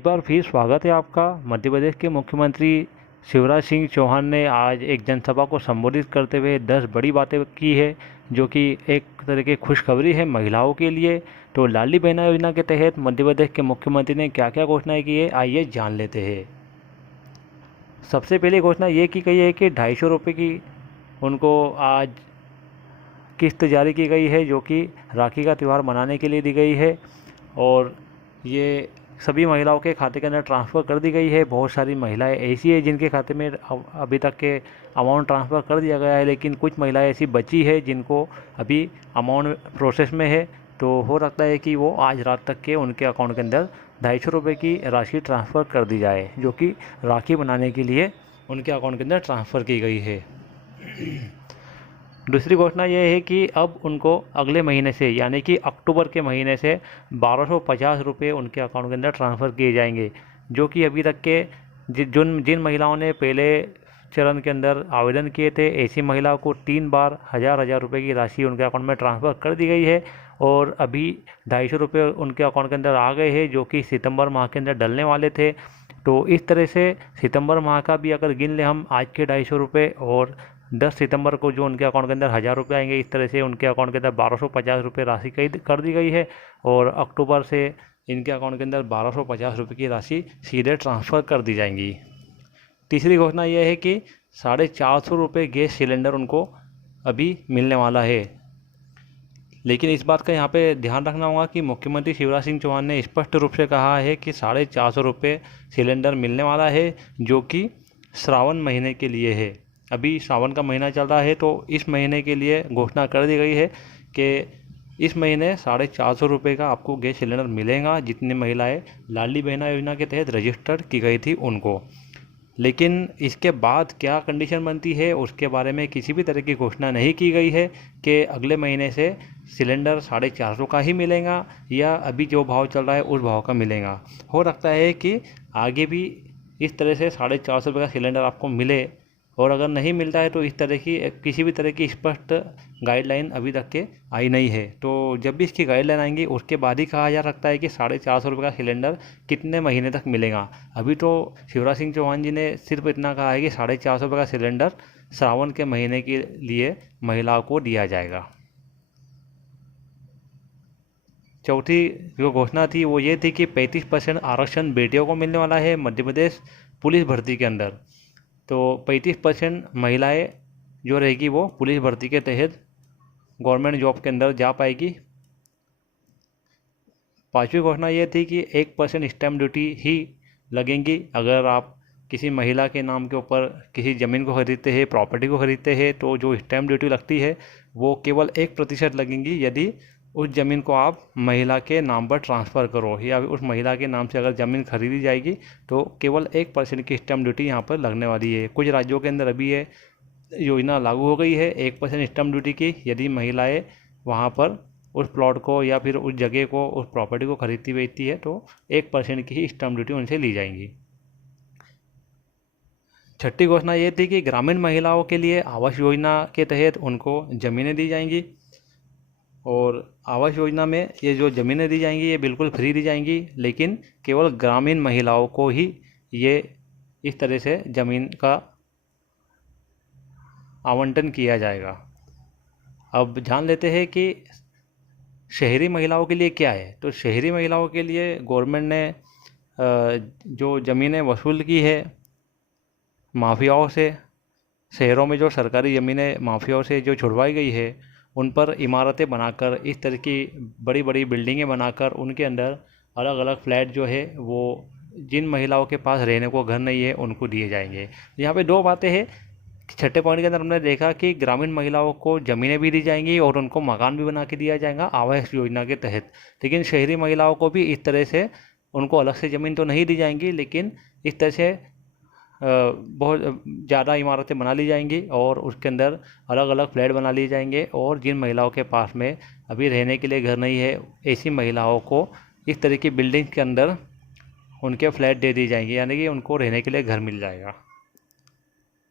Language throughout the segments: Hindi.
एक बार फिर स्वागत है आपका। मध्य प्रदेश के मुख्यमंत्री शिवराज सिंह चौहान ने आज एक जनसभा को संबोधित करते हुए 10 बड़ी बातें की है, जो कि एक तरह की खुशखबरी है महिलाओं के लिए। तो लाडली बहना योजना के तहत मध्य प्रदेश के मुख्यमंत्री ने क्या क्या घोषणाएं की है, आइए जान लेते हैं। सबसे पहली घोषणा ये की गई है कि 250 रुपये की उनको आज किस्त जारी की गई है, जो कि राखी का त्यौहार मनाने के लिए दी गई है और ये सभी महिलाओं के खाते के अंदर ट्रांसफ़र कर दी गई है। बहुत सारी महिलाएं ऐसी है जिनके खाते में अभी तक के अमाउंट ट्रांसफ़र कर दिया गया है, लेकिन कुछ महिलाएं ऐसी बची है जिनको अभी अमाउंट प्रोसेस में है। तो हो सकता है कि वो आज रात तक के उनके अकाउंट के अंदर 250 रुपये की राशि ट्रांसफ़र कर दी जाए, जो कि राखी बनाने के लिए उनके अकाउंट के अंदर ट्रांसफ़र की गई है। दूसरी घोषणा यह है कि अब उनको अगले महीने से यानी कि अक्टूबर के महीने से 1250 रुपये उनके अकाउंट के अंदर ट्रांसफ़र किए जाएंगे, जो कि अभी तक के जिन महिलाओं ने पहले चरण के अंदर आवेदन किए थे, ऐसी महिलाओं को 3 बार हज़ार रुपये की राशि उनके अकाउंट में ट्रांसफ़र कर दी गई है और अभी 250 रुपये उनके अकाउंट के अंदर आ गए हैं, जो कि सितंबर माह के अंदर डलने वाले थे। तो इस तरह से सितंबर माह का भी अगर गिन लें हम आज के 250 रुपये और 10 सितंबर को जो उनके अकाउंट के अंदर 1000 रुपये आएंगे, इस तरह से उनके अकाउंट के अंदर 1250 रुपये राशि कर दी गई है और अक्टूबर से इनके अकाउंट के अंदर 1250 रुपये की राशि सीधे ट्रांसफ़र कर दी जाएंगी। तीसरी घोषणा यह है कि 450 रुपये गैस सिलेंडर उनको अभी मिलने वाला है, लेकिन इस बात का यहाँ पे ध्यान रखना होगा कि मुख्यमंत्री शिवराज सिंह चौहान ने स्पष्ट रूप से कहा है कि 450 रुपये सिलेंडर मिलने वाला है, जो कि श्रावण महीने के लिए है। अभी सावन का महीना चल रहा है, तो इस महीने के लिए घोषणा कर दी गई है कि इस महीने 450 रुपये का आपको गैस सिलेंडर मिलेगा, जितनी महिलाएं लाडली बहना योजना के तहत रजिस्टर्ड की गई थी उनको। लेकिन इसके बाद क्या कंडीशन बनती है उसके बारे में किसी भी तरह की घोषणा नहीं की गई है कि अगले महीने से सिलेंडर 450 का ही मिलेगा या अभी जो भाव चल रहा है उस भाव का मिलेगा। हो सकता है कि आगे भी इस तरह से 450 रुपये का सिलेंडर आपको मिले, और अगर नहीं मिलता है तो इस तरह की किसी भी तरह की स्पष्ट गाइडलाइन अभी तक के आई नहीं है। तो जब भी इसकी गाइडलाइन आएंगी उसके बाद ही कहा जा सकता है कि 450 रुपये का सिलेंडर कितने महीने तक मिलेगा। अभी तो शिवराज सिंह चौहान जी ने सिर्फ इतना कहा है कि 450 रुपये का सिलेंडर श्रावण के महीने के लिए महिलाओं को दिया जाएगा। चौथी जो घोषणा थी वो ये थी कि 35% आरक्षण बेटियों को मिलने वाला है मध्य प्रदेश पुलिस भर्ती के अंदर। तो 35% महिलाएं जो रहेगी वो पुलिस भर्ती के तहत गवर्नमेंट जॉब के अंदर जा पाएगी। पांचवी घोषणा ये थी कि 1% स्टैम्प ड्यूटी ही लगेंगी अगर आप किसी महिला के नाम के ऊपर किसी ज़मीन को खरीदते हैं, प्रॉपर्टी को खरीदते हैं, तो जो स्टैम्प ड्यूटी लगती है वो केवल 1% लगेंगी यदि उस ज़मीन को आप महिला के नाम पर ट्रांसफ़र करो, या उस महिला के नाम से अगर ज़मीन खरीदी जाएगी तो केवल 1% की स्टैम्प ड्यूटी यहाँ पर लगने वाली है। कुछ राज्यों के अंदर अभी ये योजना लागू हो गई है 1% स्टैम्प ड्यूटी की, यदि महिलाएं वहाँ पर उस प्लॉट को या फिर उस जगह को, उस प्रॉपर्टी को खरीदती बेचती है तो 1% की ही स्टैम्प ड्यूटी उनसे ली जाएंगी। छठी घोषणा ये थी कि ग्रामीण महिलाओं के लिए आवास योजना के तहत उनको ज़मीनें दी जाएंगी, और आवास योजना में ये जो ज़मीनें दी जाएंगी ये बिल्कुल फ्री दी जाएंगी, लेकिन केवल ग्रामीण महिलाओं को ही ये इस तरह से ज़मीन का आवंटन किया जाएगा। अब जान लेते हैं कि शहरी महिलाओं के लिए क्या है। तो शहरी महिलाओं के लिए गवर्नमेंट ने जो ज़मीनें वसूल की है माफियाओं से, शहरों में जो सरकारी ज़मीनें माफियाओं से जो छुड़वाई गई है, उन पर इमारतें बनाकर, इस तरह की बड़ी बड़ी बिल्डिंगें बनाकर उनके अंदर अलग अलग फ्लैट जो है वो जिन महिलाओं के पास रहने को घर नहीं है उनको दिए जाएंगे। यहाँ पे दो बातें हैं। छठे पॉइंट के अंदर हमने देखा कि ग्रामीण महिलाओं को ज़मीनें भी दी जाएंगी और उनको मकान भी बना के दिया जाएगा आवास योजना के तहत, लेकिन शहरी महिलाओं को भी इस तरह से उनको अलग से ज़मीन तो नहीं दी जाएंगी, लेकिन इस तरह से बहुत ज़्यादा इमारतें बना ली जाएंगी और उसके अंदर अलग अलग फ्लैट बना लिए जाएंगे, और जिन महिलाओं के पास में अभी रहने के लिए घर नहीं है ऐसी महिलाओं को इस तरह की बिल्डिंग के अंदर उनके फ्लैट दे दी जाएंगे, यानी कि उनको रहने के लिए घर मिल जाएगा।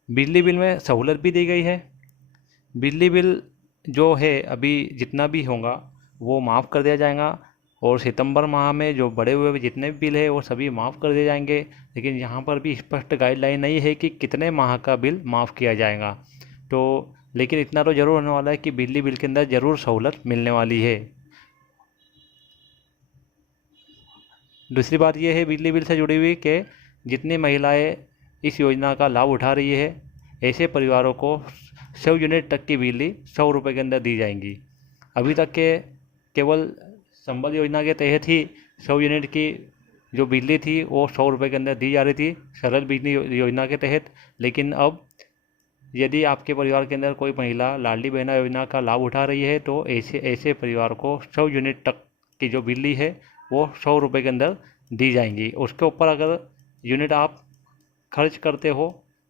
बिजली बिल में सहूलत भी दी गई है। बिजली बिल जो है अभी जितना भी होगा वो माफ़ कर दिया जाएगा। और सितंबर माह में जो बढ़े हुए जितने भी बिल है वो सभी माफ़ कर दिए जाएंगे। लेकिन यहाँ पर भी स्पष्ट गाइडलाइन नहीं है कि कितने माह का बिल माफ़ किया जाएगा। तो लेकिन इतना तो ज़रूर होने वाला है कि बिजली बिल के अंदर ज़रूर सहूलत मिलने वाली है। दूसरी बात यह है बिजली बिल से जुड़ी हुई कि जितनी महिलाएं इस योजना का लाभ उठा रही है, ऐसे परिवारों को 100 यूनिट तक की बिजली 100 रुपये के अंदर दी जाएंगी। अभी तक के केवल संबल योजना के तहत ही 100 यूनिट की जो बिजली थी वो 100 रुपये के अंदर दी जा रही थी सरल बिजली योजना के तहत। लेकिन अब यदि आपके परिवार के अंदर कोई महिला लाडली बहना योजना का लाभ उठा रही है तो ऐसे परिवार को 100 यूनिट तक की जो बिजली है वो 100 रुपये के अंदर दी जाएंगी। उसके ऊपर अगर यूनिट आप खर्च करते हो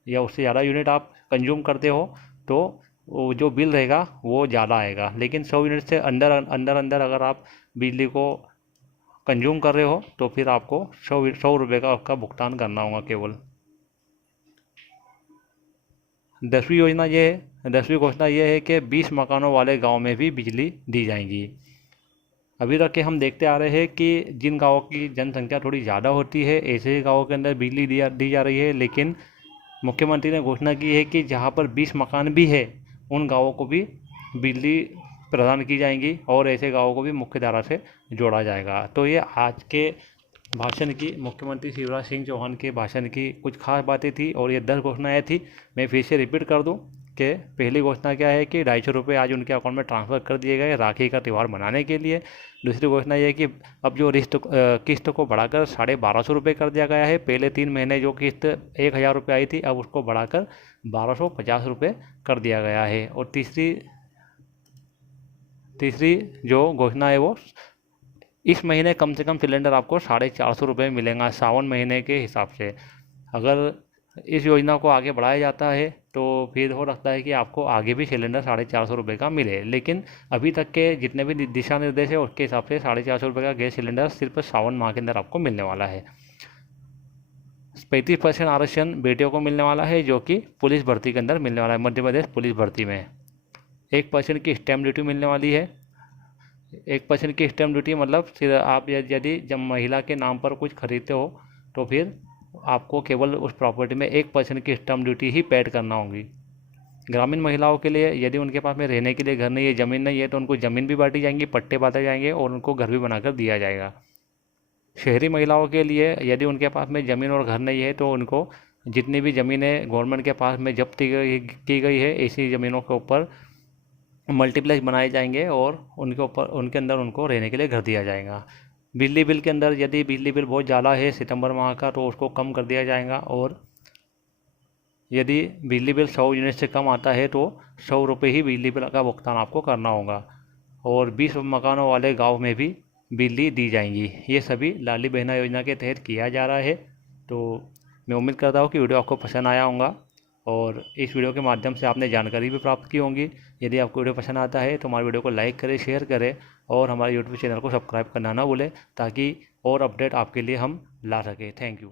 या उससे ज़्यादा यूनिट आप कंज्यूम करते हो तो वो जो बिल रहेगा वो ज़्यादा आएगा। लेकिन 100 यूनिट से अंदर अगर आप बिजली को कंज्यूम कर रहे हो तो फिर आपको 100 रुपये का आपका भुगतान करना होगा केवल। 10वीं घोषणा ये है कि 20 मकानों वाले गांव में भी बिजली दी जाएंगी। अभी तक के हम देखते आ रहे हैं कि जिन गाँवों की जनसंख्या थोड़ी ज़्यादा होती है ऐसे ही गाँवों के अंदर बिजली दी जा रही है। लेकिन मुख्यमंत्री ने घोषणा की है कि जहाँ पर 20 मकान भी है उन गाँवों को भी बिजली प्रदान की जाएंगी और ऐसे गाँवों को भी मुख्य धारा से जोड़ा जाएगा। तो ये आज के भाषण की मुख्यमंत्री शिवराज सिंह चौहान के भाषण की कुछ खास बातें थी और ये 10 घोषणाएँ थी। मैं फिर से रिपीट कर दूँ कि पहली घोषणा क्या है कि 250 रुपये आज उनके अकाउंट में ट्रांसफ़र कर दिए गए राखी का त्यौहार मनाने के लिए। दूसरी घोषणा ये है कि अब जो किस्त को बढ़ाकर 1250 रुपये कर दिया गया है। पहले 3 महीने जो किस्त 1000 रुपये आई थी अब उसको बढ़ाकर 1250 रुपये कर दिया गया है। और तीसरी जो घोषणा है वो इस महीने कम से कम सिलेंडर आपको 450 रुपये मिलेगा सावन महीने के हिसाब से। अगर इस योजना को आगे बढ़ाया जाता है तो फिर हो सकता है कि आपको आगे भी सिलेंडर 450 रुपये का मिले। लेकिन अभी तक के जितने भी दिशा निर्देश है उसके हिसाब से 450 रुपये का गैस सिलेंडर सिर्फ सावन माह के अंदर आपको मिलने वाला है। 35% आरक्षण बेटियों को मिलने वाला है जो कि पुलिस भर्ती के अंदर मिलने वाला है। मध्य प्रदेश पुलिस भर्ती में 1% की स्टैम्प ड्यूटी मिलने वाली है। 1% की स्टैम्प ड्यूटी मतलब फिर आप यदि जब महिला के नाम पर कुछ खरीदते हो तो फिर आपको केवल उस प्रॉपर्टी में 1% की स्टैम्प ड्यूटी ही पेड करना होगी। ग्रामीण महिलाओं के लिए यदि उनके पास में रहने के लिए घर नहीं है, ज़मीन नहीं है तो उनको ज़मीन भी बांटी जाएंगी, पट्टे बांटे जाएंगे और उनको घर भी बनाकर दिया जाएगा। शहरी महिलाओं के लिए यदि उनके पास में ज़मीन और घर नहीं है तो उनको जितनी भी ज़मीनें गवर्नमेंट के पास में जब्त की गई है ऐसी ज़मीनों के ऊपर मल्टीप्लेक्स बनाए जाएंगे और उनके अंदर उनको रहने के लिए घर दिया जाएगा। बिजली बिल के अंदर यदि बिजली बिल बहुत ज़्यादा है सितंबर माह का तो उसको कम कर दिया जाएगा। और यदि बिजली बिल 100 यूनिट से कम आता है तो 100 रुपये ही बिजली बिल का भुगतान आपको करना होगा। और 20 मकानों वाले गांव में भी बिजली दी जाएंगी। ये सभी लाडली बहना योजना के तहत किया जा रहा है। तो मैं उम्मीद करता हूँ कि वीडियो आपको पसंद आया होगा और इस वीडियो के माध्यम से आपने जानकारी भी प्राप्त की होंगी। यदि आपको वीडियो पसंद आता है तो हमारे वीडियो को लाइक करें, शेयर करें और हमारे यूट्यूब चैनल को सब्सक्राइब करना ना भूलें ताकि और अपडेट आपके लिए हम ला सकें। Thank you.